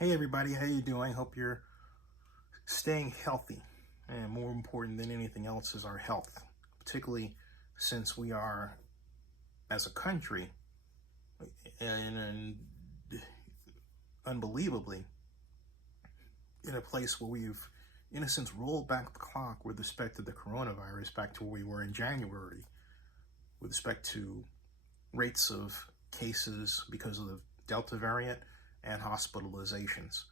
Hey everybody, how you doing? Hope you're staying healthy. And more important than anything else is our health, particularly since we are, as a country, and unbelievably, in a place where we've, in a sense, rolled back the clock with respect to the coronavirus back to where we were in January, with respect to rates of cases because of the Delta variant and hospitalizations.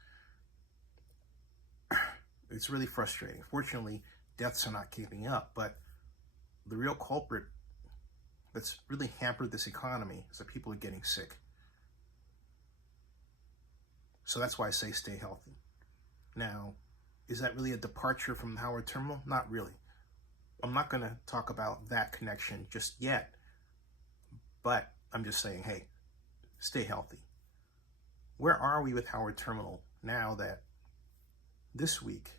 It's really frustrating. Fortunately, deaths are not keeping up, but the real culprit that's really hampered this economy is that people are getting sick. So that's why I say stay healthy. Now, is that really a departure from the Howard Terminal? Not really. I'm not going to talk about that connection just yet, but I'm just saying, hey, stay healthy. Where are we with Howard Terminal now that this week,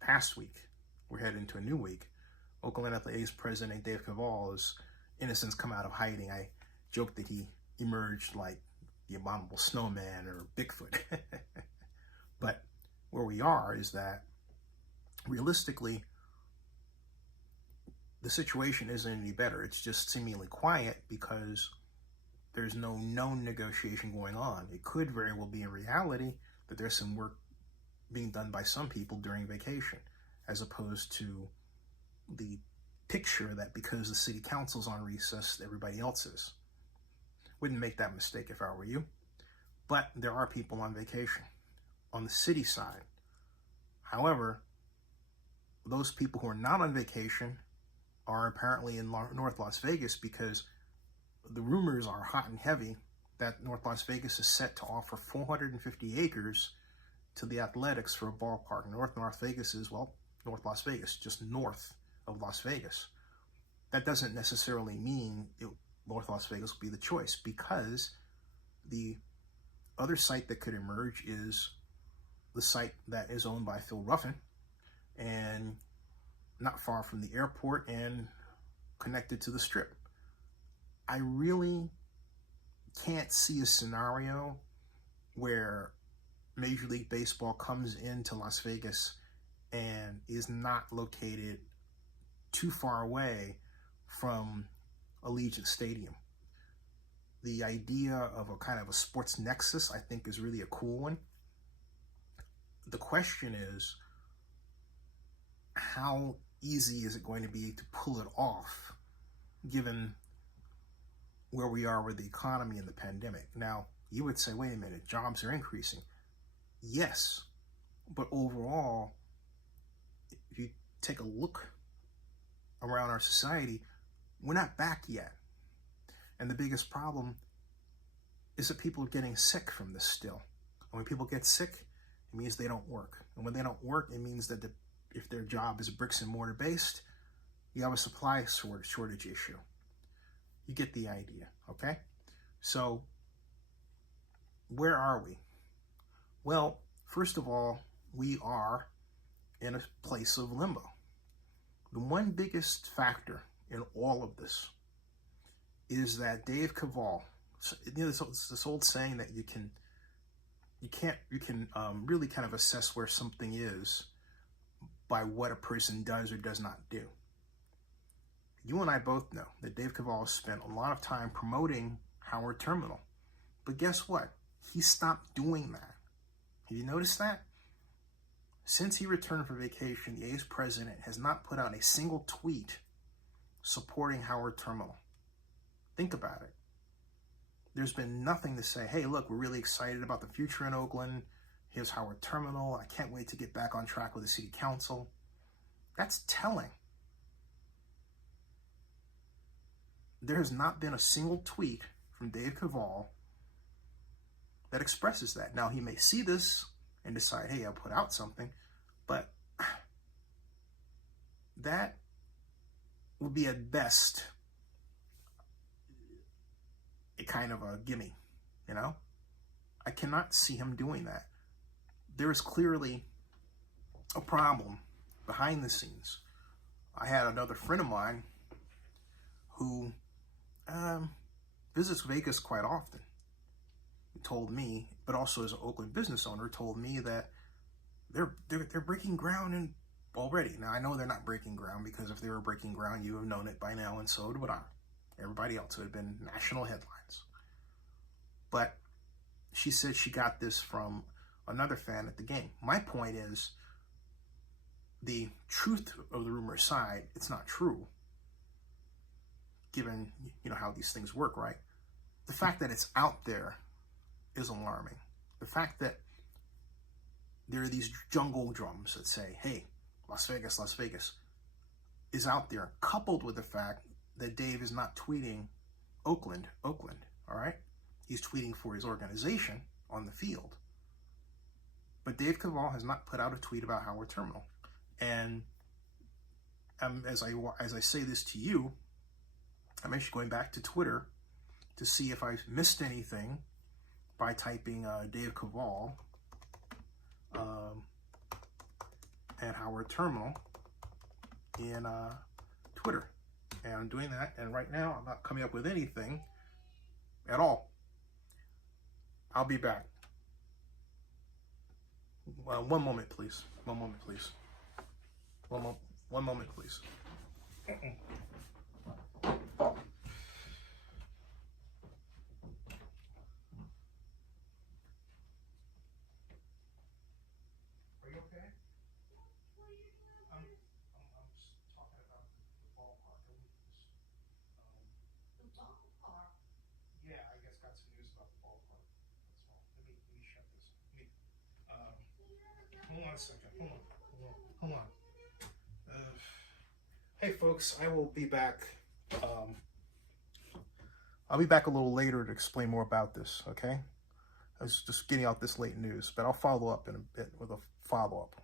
past week, we're heading into a new week? Oakland Athletics president Dave Kaval has, in a sense, come out of hiding. I joked that he emerged like the abominable snowman or Bigfoot. But where we are is that realistically, the situation isn't any better. It's just seemingly quiet because there's no known negotiation going on. It could very well be in reality that there's some work being done by some people during vacation, as opposed to the picture that because the city council's on recess, everybody else is. Wouldn't make that mistake if I were you. But there are people on vacation on the city side. However, those people who are not on vacation are apparently in North Las Vegas because the rumors are hot and heavy that North Las Vegas is set to offer 450 acres to the Athletics for a ballpark. North Las Vegas is, well, North Las Vegas, just north of Las Vegas. That doesn't necessarily mean North Las Vegas will be the choice, because the other site that could emerge is the site that is owned by Phil Ruffin and not far from the airport and connected to the Strip. I really can't see a scenario where Major League Baseball comes into Las Vegas and is not located too far away from Allegiant Stadium. The idea of a kind of a sports nexus, I think, is really a cool one. The question is, how easy is it going to be to pull it off, given where we are with the economy and the pandemic? Now, you would say, wait a minute, jobs are increasing. Yes, but overall, if you take a look around our society, we're not back yet. And the biggest problem is that people are getting sick from this still. And when people get sick, it means they don't work. And when they don't work, it means that if their job is bricks and mortar based, you have a supply shortage issue. You get the idea, okay? So, where are we? Well, first of all, we are in a place of limbo. The one biggest factor in all of this is that Dave Kaval, this old saying that you can really kind of assess where something is by what a person does or does not do. You and I both know that Dave Kaval spent a lot of time promoting Howard Terminal. But guess what? He stopped doing that. Have you noticed that? Since he returned from vacation, the A's president has not put out a single tweet supporting Howard Terminal. Think about it. There's been nothing to say, hey, look, we're really excited about the future in Oakland. Here's Howard Terminal. I can't wait to get back on track with the city council. That's telling. There has not been a single tweet from Dave Kaval that expresses that. Now, he may see this and decide, hey, I'll put out something, but that would be at best a kind of a gimme, you know? I cannot see him doing that. There is clearly a problem behind the scenes. I had another friend of mine who visits Vegas quite often. He told me but also as an Oakland business owner, told me that they're breaking ground and already. Now, I know they're not breaking ground, because if they were breaking ground, you have known it by now, and so would I. Everybody else. It would have been national headlines. But she said she got this from another fan at the game. My point is, the truth of the rumor aside, it's not true, given, you know, how these things work, right? The fact that it's out there is alarming. The fact that there are these jungle drums that say, hey, Las Vegas, is out there, coupled with the fact that Dave is not tweeting Oakland, all right? He's tweeting for his organization on the field. But Dave Kaval has not put out a tweet about Howard Terminal. And as I say this to you, I'm actually going back to Twitter to see if I've missed anything by typing Dave Kaval and Howard Terminal in Twitter. And I'm doing that, and right now I'm not coming up with anything at all. I'll be back. One moment, please. One moment, please. One moment, please. Are you okay? I'm talking about the ballpark. The ballpark? Yeah, I guess got some news about the ballpark. That's all. Let me shut this. Hold on a second. Hold on. Hey folks, I will be back. I'll be back a little later to explain more about this, okay? I was just getting out this late news, but I'll follow up in a bit with a follow-up.